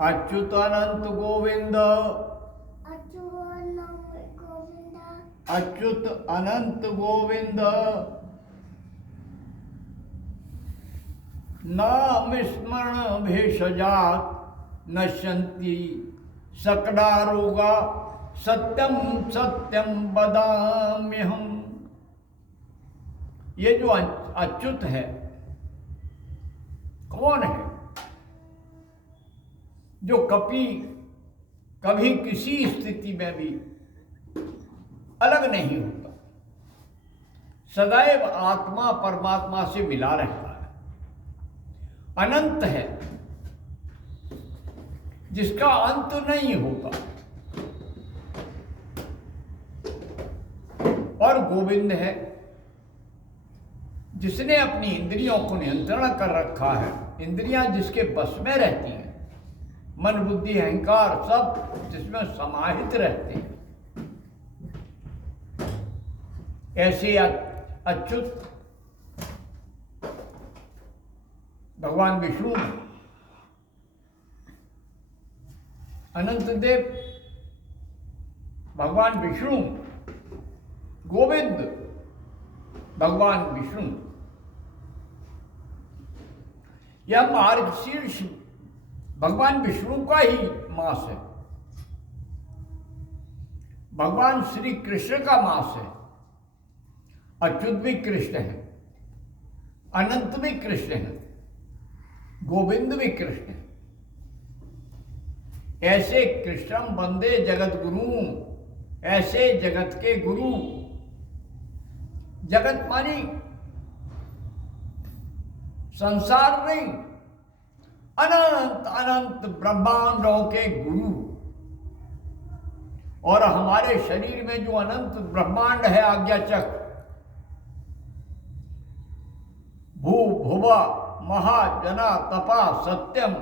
अच्युत अनंत गोविंद, अच्युत अनंत गोविंद। नाम स्मरण भेषजात नश्यन्ति सकला रोगा, सत्यम सत्यम वदाम्यहम्। ये जो अच्युत है कौन है? जो कभी किसी स्थिति में भी अलग नहीं होता, सदैव आत्मा परमात्मा से मिला रहता है। अनंत है, जिसका अंत नहीं होता। और गोविंद है, जिसने अपनी इंद्रियों को नियंत्रण कर रखा है। इंद्रियां जिसके बस में रहती हैं, मन बुद्धि अहंकार सब जिसमें समाहित रहते हैं, ऐसे अच्युत भगवान विष्णु, अनंत देव भगवान विष्णु, गोविंद भगवान विष्णु। यह मार्गशीर्ष भगवान विष्णु का ही मास है, भगवान श्री कृष्ण का मास है। अच्युत भी कृष्ण है, अनंत भी कृष्ण है, गोविंद भी कृष्ण है। ऐसे कृष्णम वंदे जगत गुरु, ऐसे जगत के गुरु। जगत मानी संसार नहीं, अनंत अनंत ब्रह्मांडों के गुरु। और हमारे शरीर में जो अनंत ब्रह्मांड है, आज्ञाचक्र, भू भुवा महा जना तपा सत्यम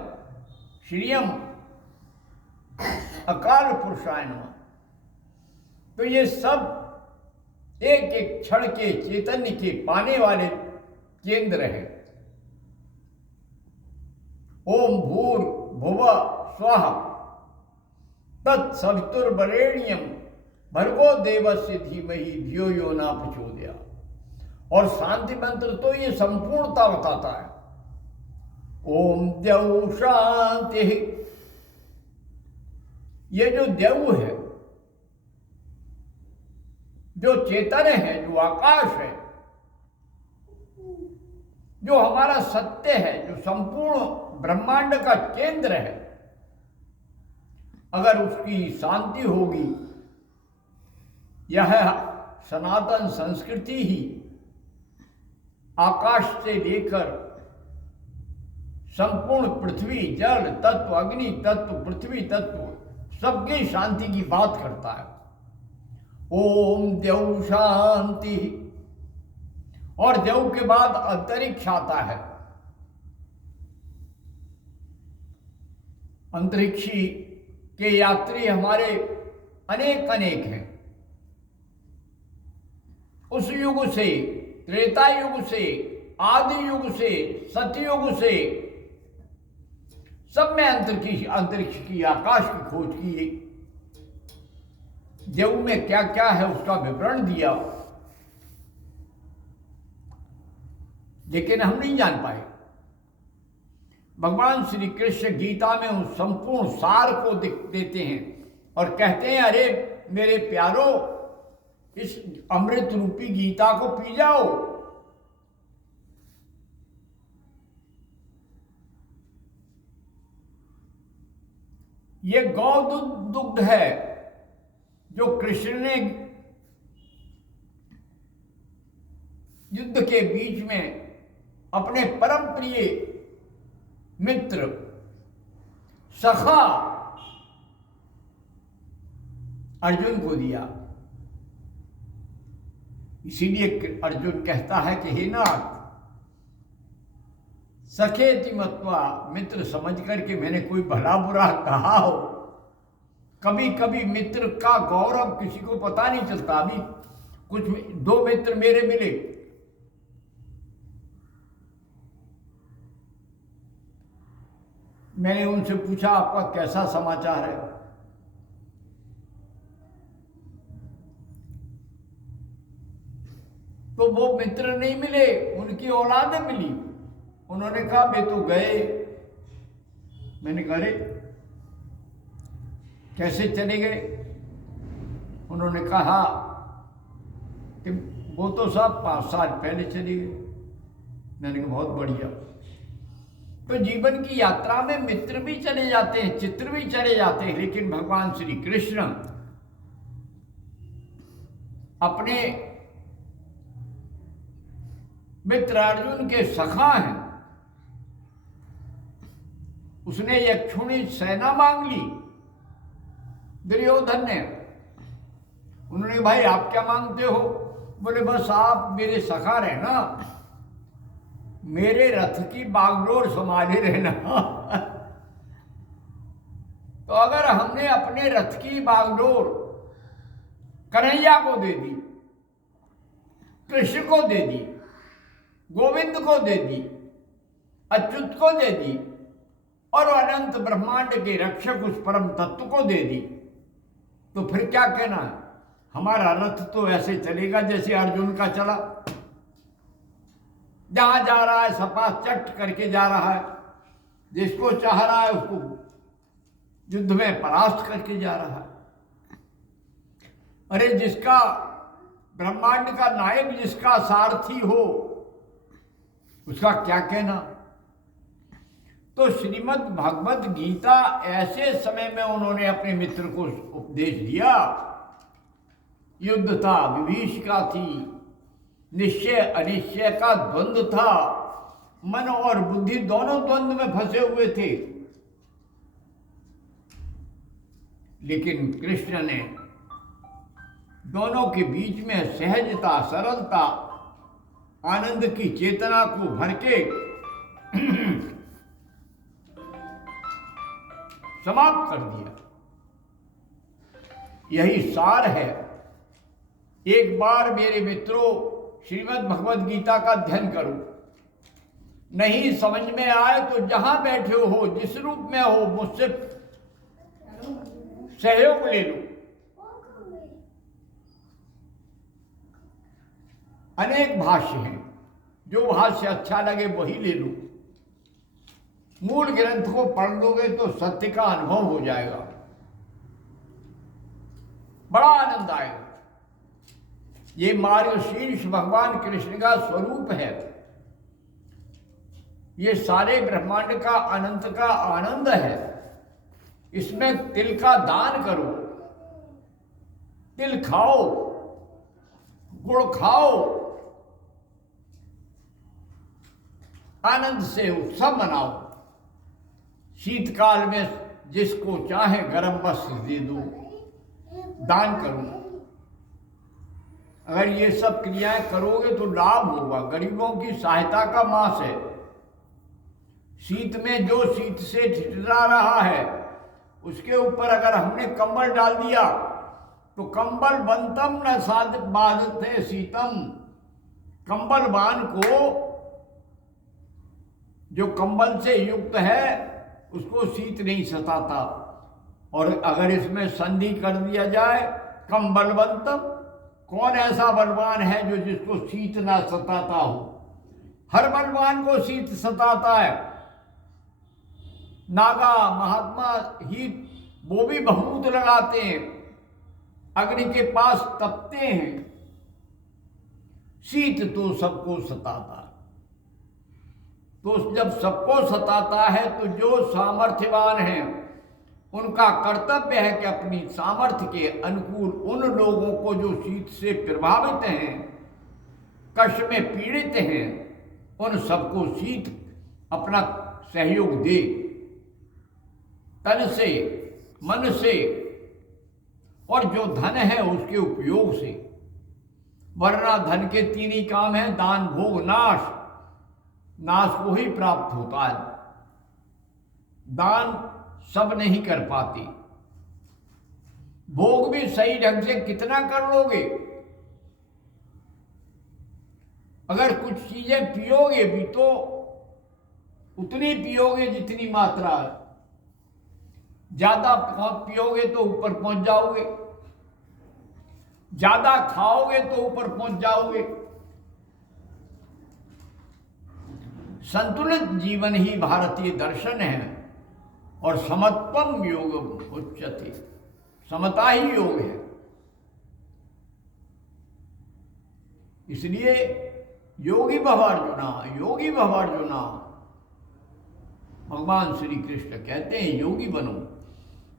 श्रियम अकाल पुरुषाय नमः। तो ये सब एक एक क्षण के चैतन्य के पाने वाले केंद्र हैं। ओम भूर भुव स्वः तत्सवितुर्वरेण्यम भर्गो देवस्य धीमहि धियो यो न प्रचोदयात्। और शांति मंत्र तो ये संपूर्णता बताता है। ओम द्यौ शांति। ये जो द्यौ है, जो चेतन है, जो आकाश है, जो हमारा सत्य है, जो संपूर्ण ब्रह्मांड का केंद्र है, अगर उसकी शांति होगी, यह सनातन संस्कृति ही आकाश से लेकर संपूर्ण पृथ्वी, जल तत्व, अग्नि तत्व, पृथ्वी तत्व सबकी शांति की बात करता है। ओम द्यौ शांति। और द्यौ के बाद अंतरिक्ष आता है। अंतरिक्षी के यात्री हमारे अनेक अनेक हैं। उस युग से, त्रेता युग से, आदि युग से, सतयुग से सब में अंतरिक्ष की, आकाश की खोज की गई। देव में क्या क्या है उसका विवरण दिया, लेकिन हम नहीं जान पाए। भगवान श्री कृष्ण गीता में उस संपूर्ण सार को देते हैं और कहते हैं, अरे मेरे प्यारो, इस अमृत रूपी गीता को पी जाओ। ये गौ दुग्ध है जो कृष्ण ने युद्ध के बीच में अपने परम प्रिय मित्र सखा अर्जुन को दिया। इसीलिए अर्जुन कहता है कि हे नाथ, सखेति मत्वा, मित्र समझ करके मैंने कोई भला बुरा कहा हो। कभी कभी मित्र का गौरव किसी को पता नहीं चलता। अभी कुछ 2 मित्र मेरे मिले, मैंने उनसे पूछा आपका कैसा समाचार है। तो वो मित्र नहीं मिले, उनकी औलादें मिली। उन्होंने कहा वे तो गए। मैंने कहा अरे कैसे चले गए? उन्होंने कहा कि वो तो साहब 5 साल पहले चले गए। मैंने कहा बहुत बढ़िया। तो जीवन की यात्रा में मित्र भी चले जाते हैं, चित्र भी चले जाते हैं, लेकिन भगवान श्री कृष्ण अपने मित्र अर्जुन के सखा हैं। उसने यक्षुणी सेना मांग ली दुर्योधन ने। उन्होंने भाई आप क्या मांगते हो? बोले बस आप मेरे सखा रहना, मेरे रथ की बागडोर संभाले रहना। तो अगर हमने अपने रथ की बागडोर कन्हैया को दे दी, कृष्ण को दे दी, गोविंद को दे दी, अच्युत को दे दी और अनंत ब्रह्मांड के रक्षक उस परम तत्व को दे दी, तो फिर क्या कहना है? हमारा रथ तो ऐसे चलेगा जैसे अर्जुन का चला। जहां जा रहा है सपा चट करके जा रहा है, जिसको चाह रहा है उसको युद्ध में परास्त करके जा रहा है। अरे जिसका ब्रह्मांड का नायक, जिसका सारथी हो, उसका क्या कहना? तो श्रीमद् भगवत गीता ऐसे समय में उन्होंने अपने मित्र को उपदेश दिया। युद्ध था, विभीषिका थी, निश्चय अनिश्चय का द्वंद्व था, मन और बुद्धि दोनों द्वंद्व में फंसे हुए थे। लेकिन कृष्ण ने दोनों के बीच में सहजता, सरलता, आनंद की चेतना को भर के समाप्त कर दिया। यही सार है। एक बार मेरे मित्रों श्रीमद् भगवद गीता का अध्ययन करो। नहीं समझ में आए तो जहां बैठे हो, जिस रूप में हो, मुझसे सहयोग ले लो। अनेक भाष्य हैं, जो भाष्य अच्छा लगे वही ले लो। मूल ग्रंथ को पढ़ लोगे तो सत्य का अनुभव हो जाएगा, बड़ा आनंद आएगा। ये मार्गशीर्ष भगवान कृष्ण का स्वरूप है। ये सारे ब्रह्मांड का, अनंत का आनंद है। इसमें तिल का दान करो, तिल खाओ, गुड़ खाओ, आनंद से उत्सव मनाओ। शीतकाल में जिसको चाहे गर्म वस्त्र दे दो, दान करो। अगर ये सब क्रियाएं करोगे तो लाभ होगा। गरीबों की सहायता का मास है। शीत में जो शीत से ठिठुरा रहा है, उसके ऊपर अगर हमने कंबल डाल दिया तो कंबल बंतम न साध बाधते शीतम। कंबल बान को, जो कंबल से युक्त है, उसको शीत नहीं सताता। और अगर इसमें संधि कर दिया जाए कंबल बंतम, कौन ऐसा बलवान है जो जिसको शीत ना सताता हो? हर बलवान को शीत सताता है। नागा महात्मा ही वो भी बहुत लगाते हैं, अग्नि के पास तपते हैं। शीत तो सबको सताता है। तो जब सबको सताता है तो जो सामर्थ्यवान हैं उनका कर्तव्य है कि अपनी सामर्थ्य के अनुकूल उन लोगों को जो शीत से प्रभावित हैं, कष्ट में पीड़ित हैं, उन सबको शीत अपना सहयोग दे, तन से, मन से, और जो धन है उसके उपयोग से। वरना धन के 3 ही काम हैं, दान, भोग, नाश। नाश को ही प्राप्त होता है। दान सब नहीं कर पाते। भोग भी सही ढंग से कितना कर लोगे? अगर कुछ चीजें पियोगे भी तो उतनी पियोगे जितनी मात्रा है। ज्यादा पियोगे तो ऊपर पहुंच जाओगे, ज्यादा खाओगे तो ऊपर पहुंच जाओगे। संतुलित जीवन ही भारतीय दर्शन है और समत्वम योग उच्यते, समता ही योग है। इसलिए योगी भव अर्जुना, योगी भव अर्जुना, भगवान श्री कृष्ण कहते हैं योगी बनो।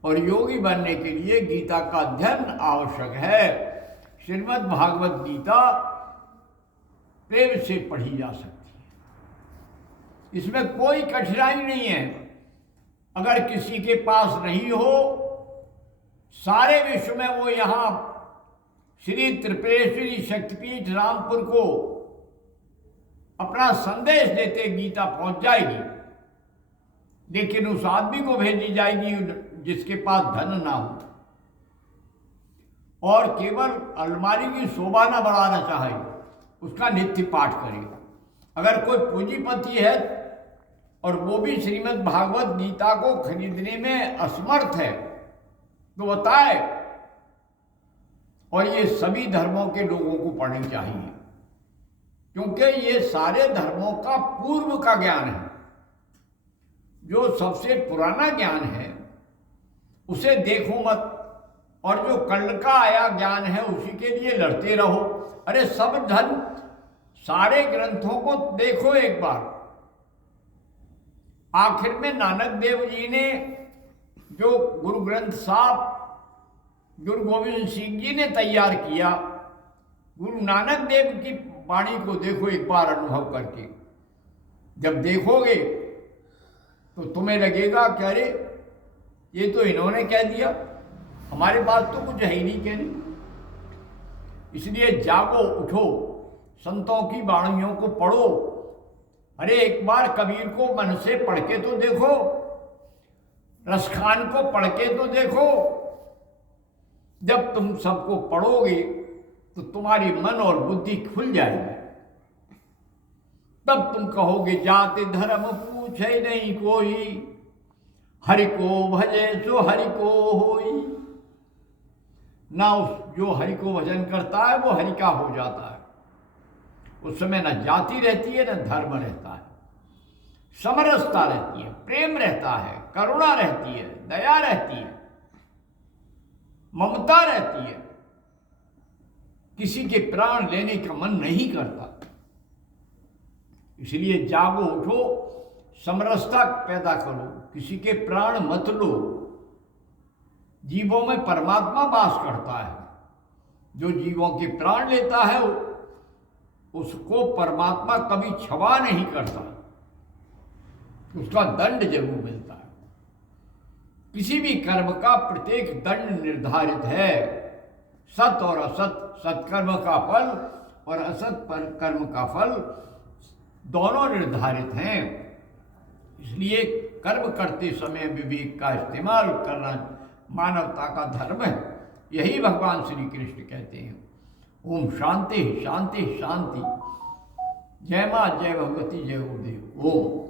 और योगी बनने के लिए गीता का अध्ययन आवश्यक है। श्रीमद् भागवत गीता प्रेम से पढ़ी जा सकती है, इसमें कोई कठिनाई नहीं है। अगर किसी के पास नहीं हो, सारे विश्व में वो यहाँ श्री त्रिपुरेश्वरी शक्तिपीठ रामपुर को अपना संदेश देते गीता पहुंच जाएगी, लेकिन उस आदमी को भेजी जाएगी जिसके पास धन ना हो और केवल अलमारी की शोभा न बढ़ाना चाहे, उसका नित्य पाठ करेगा। अगर कोई पूंजीपति है और वो भी श्रीमद् भागवत गीता को खरीदने में असमर्थ है तो बताए। और ये सभी धर्मों के लोगों को पढ़नी चाहिए, क्योंकि ये सारे धर्मों का पूर्व का ज्ञान है। जो सबसे पुराना ज्ञान है उसे देखो मत, और जो कल का आया ज्ञान है उसी के लिए लड़ते रहो। अरे सब धन, सारे ग्रंथों को देखो एक बार। आखिर में नानक देव जी ने जो गुरु ग्रंथ साहब गुरु गोविंद सिंह जी ने तैयार किया, गुरु नानक देव की वाणी को देखो एक बार अनुभव करके। जब देखोगे तो तुम्हें लगेगा कि अरे ये तो इन्होंने कह दिया, हमारे पास तो कुछ है ही नहीं कहने। इसलिए जागो, उठो, संतों की वाणियों को पढ़ो। अरे एक बार कबीर को मन से पढ़ के तो देखो, रसखान को पढ़ के तो देखो। जब तुम सबको पढ़ोगे तो तुम्हारी मन और बुद्धि खुल जाएगी। तब तुम कहोगे जाति धर्म पूछे नहीं कोई, हरि को भजे सो हरि को होई। ना उस जो हरि को भजन करता है वो हरि का हो जाता है। उस समय न जाति रहती है न धर्म रहता है, समरसता रहती है, प्रेम रहता है, करुणा रहती है, दया रहती है, ममता रहती है। किसी के प्राण लेने का मन नहीं करता। इसलिए जागो, उठो, समरसता पैदा करो, किसी के प्राण मत लो। जीवों में परमात्मा वास करता है। जो जीवों के प्राण लेता है उसको परमात्मा कभी क्षमा नहीं करता, उसका दंड जरूर मिलता है। किसी भी कर्म का प्रत्येक दंड निर्धारित है। सत और असत, सत्कर्म का फल और असत पर कर्म का फल दोनों निर्धारित हैं। इसलिए कर्म करते समय विवेक का इस्तेमाल करना मानवता का धर्म है। यही भगवान श्री कृष्ण कहते हैं। ओम शांति शांति शांति। जय मां, जय भगवती, जय गुरुदेव। ओम।